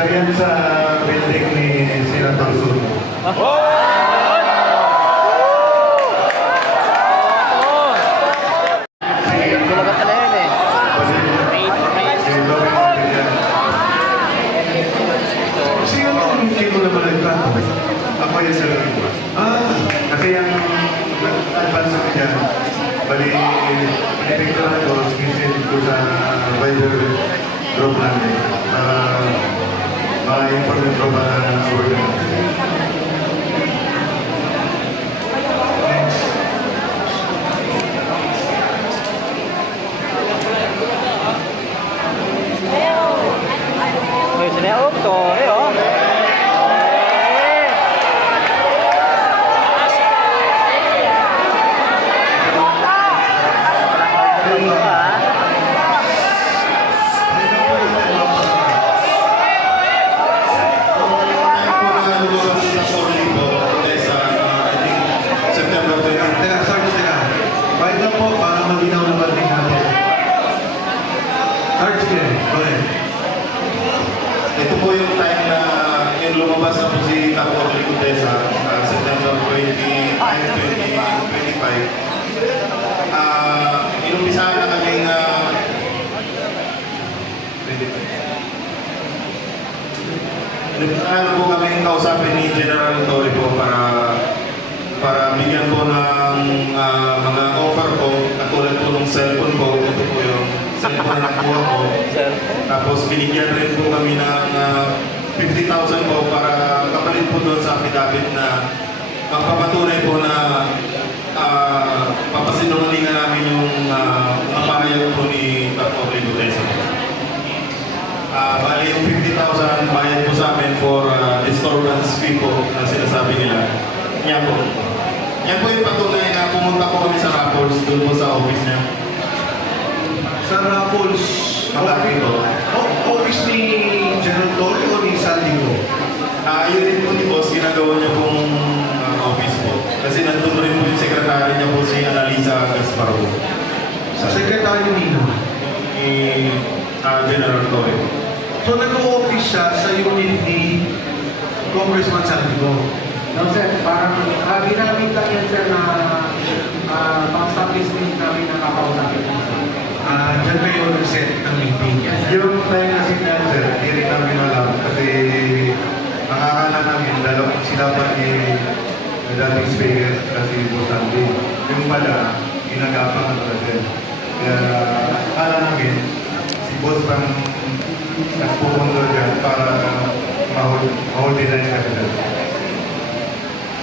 Sir, yan sa building ni Senator Sun. Ako yun sir. Kasi yung advance ako dyan, bali, pinipicturean ko, sinisin ko sa Viber group namin para ma-inform ko ba ng order. Next. Người sẽ ốp to đấy hả? Ito po yung time na yung lumabas na po si Tapo Licudesa, September 20, 2025. Inumpisahan na kaming inumpisahan na po kaming kausapin ni General Torre po para bigyan po ng mga offer po, katulad po ng cellphone po. Ito po yung cellphone na nakuha ko. Tapos binigyan rin po kami ng 50,000 po para kapalit po doon sa affidavit na magpapatunay po na papasinungalingan namin yung mapahayag po ni Tapo Licudesa. Bali yung 50,000 bayad po sa amin for disturbance fee po na sinasabi nila. Yan po. Yan po yung patunay na pumunta po kami sa Raffles doon po sa office niya. Sa Raffles, office ni General Torre o ni Sandigo? Yun rin po ni Boss, ginagawa niya pong office po. Kasi nandun rin po yung sekretary niya po si Annalisa Gasparo. Sa sekretary nino? Ni General Torre. So nag-o-office siya sa unit ni Congressman Sandigo? No sir, parang ginamit lang yan sir na pang-establishment namin na kakausapin ko. Diyan kayo nag-set ng meeting. Yung time na signal, sir, hindi rin namin alam kasi nakakala namin sila pa ni dating speaker kasi po Sandy. Yung pala, ginagapangan pala sir. Kaya akala namin, si boss pang nagpupunto dyan para ma-hold din na kami sir.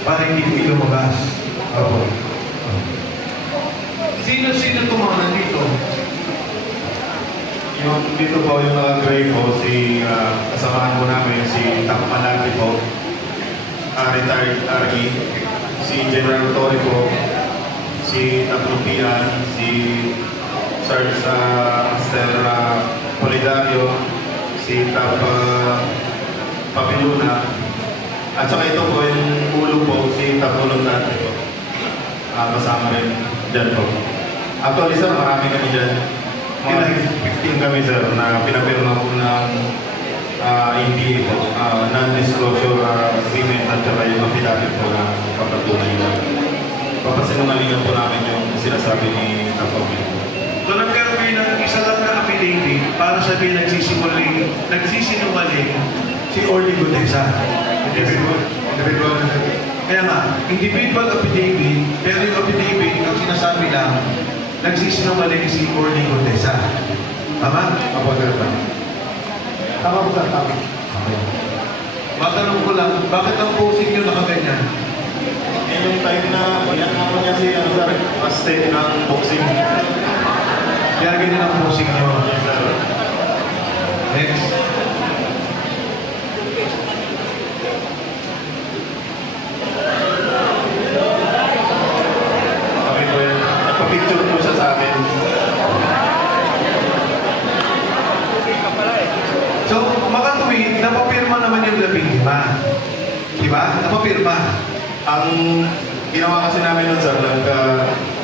Para hindi kayo lumabas. Opo. Sino tumama dito? Yung dito po yung naka-gray po, si kasamahan po namin, si Tapo Malaki po, retired RE, si General Torre po, si Tapo Pian, si Sarge Master Polidario, si Tapo Papiluna, at saka ito po yung ulo po, si Tapo Lundante po. Kasama rin dyan po. Actually sir, marami kami dyan. Mga 15 kami sir na pinapirma po ng NDA po, non-disclosure agreement at saka yung affidavit po na papatunay na papasinungalingan po namin yung sinasabi ni Tapo. So nagkaroon kayo ng isa lang na affidavit para sabihin nagsisinungaling si Orly Gudesa. Individual. Kaya nga, individual affidavit, pero yung affidavit, ang sinasabi lang, nagsisinungaling si Orly Gudesa. Tama? Apo sir. Tama po sir, tama. Okay. Matanong ko lang, bakit ang posing nyo nakaganyan? Yung time na pinakama niya si state ng boxing. Kaya ganyan ang posing nyo. Yes sir. Next. Picture po siya sa akin. So, makatuwid, napapirma naman yung 15. Diba? Napapirma. Ang ginawa kasi namin nun sir,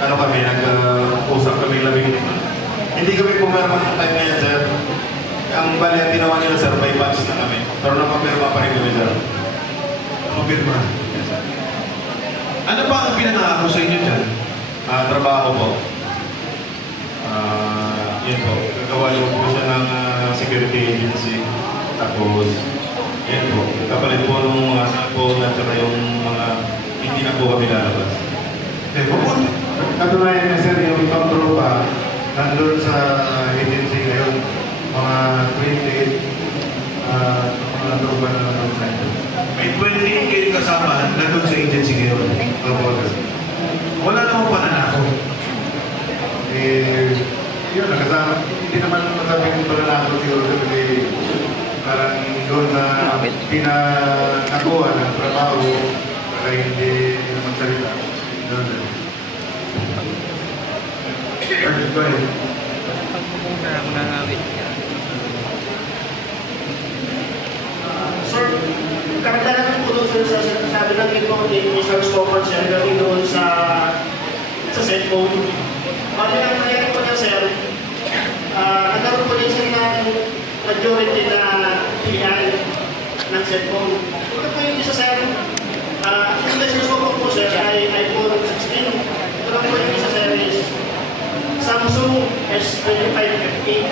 nag-usap kami labing. Hindi kami pumirma ng time na yan sir. Ang bali at ginawa nila sir, by batch na kami. Pero napapirma pa rin kami sir. Mapirma. Yes, sir. Ano pa ang pinangako sa inyo dyan? Trabaho po. Yun po. Gagawa niyo po siya ng security agency. Tapos, yun po. Kapalit po ng mga cellphone at saka yung mga hindi na po kami lalabas. Mabuti. Katunayan na sir, yung ibang tropa nandun sa agency ngayon, mga 28 mga tropa na nandun sa inyo. May 28 kayo kasama nandun sa agency ngayon. Opo, sir. Wala namang pananako. Yun, nakasama. Hindi naman masabi ng pananako siguro sir, kasi parang doon na pinanakuha ng trabaho kaya hindi naman salita. Doon, sir. Go ahead. Sir, karagdagan po doon sir sa sabi ng info ni Sir Stopper sir galing doon sa cellphone. Bali ang nangyari po niya sir, nagkaroon po din siya ng majority na PI ng cellphone. Ito po yung isa sir, yung Sir Stopper po sir ay iPhone 16. Ito lang po yung isa sir is Samsung S2550.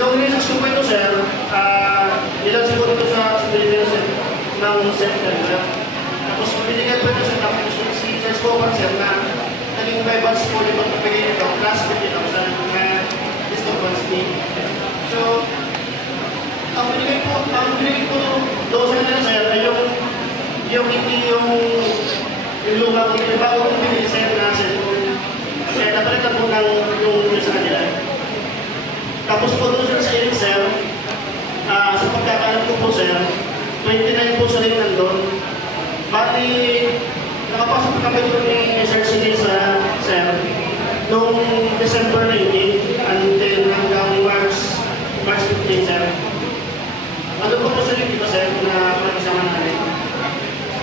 Nung inisas ko po ito, sir, ilan siguro ito sa Pilipinas ng September. Tapos binigyan po ito sa tapos si Sir Scopan, sir, na naging 5 months po ito pagpili nito, plus 50,000 na disturbance fee. So, ang binigay po doon sa kanila, sir, ay yung hindi yung lugaw, yung bago kong binili, sir, na cellphone. Kaya napalitan po ng yung sa kanila. Tapos po doon sa iling, sir, sa pagkakalam ko po, sir, 29 po sa rin nandun. Bali, nakapasok na kami doon ni Sir Sige sa sir noong December 19 until hanggang March 15, sir. Ano po po sa rin dito, sir, na makasama namin?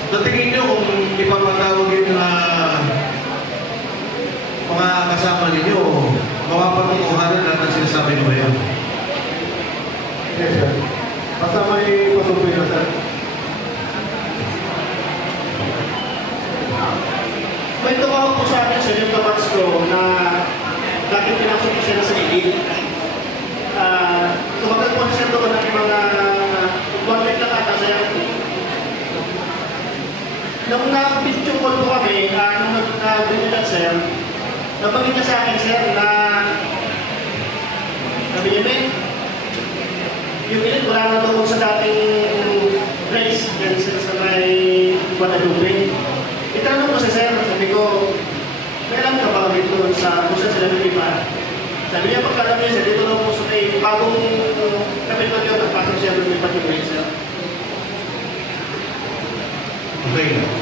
Sa tingin nyo kung ipapatawag yung mga kasama ninyo, mapapatutuhanan lahat ng sinasabi nyo ngayon? Yes, sir. Basta may pasupoy na, sir. May tumawag po sa akin, sir, yung kabats ko na dati pinasok ko siya sa ilig. Tumagal po siya doon ng mga 1 week lang ata siya. Nung na-video call po kami, nung na-video chat, sir, nabanggit niya sa akin, sir, na sabi niya, "Ben, yung ilit wala na doon sa dating place yan sa may Guadalupe." Itanong ko sa sir, sabi ko, "May alam ka ba doon sa kung saan sila nag-iba?" Sabi niya, "Pagkalam niya, sir, dito daw po sa may bagong kapit ko yun, nagpasok siya doon may pati-place, sir." Okay.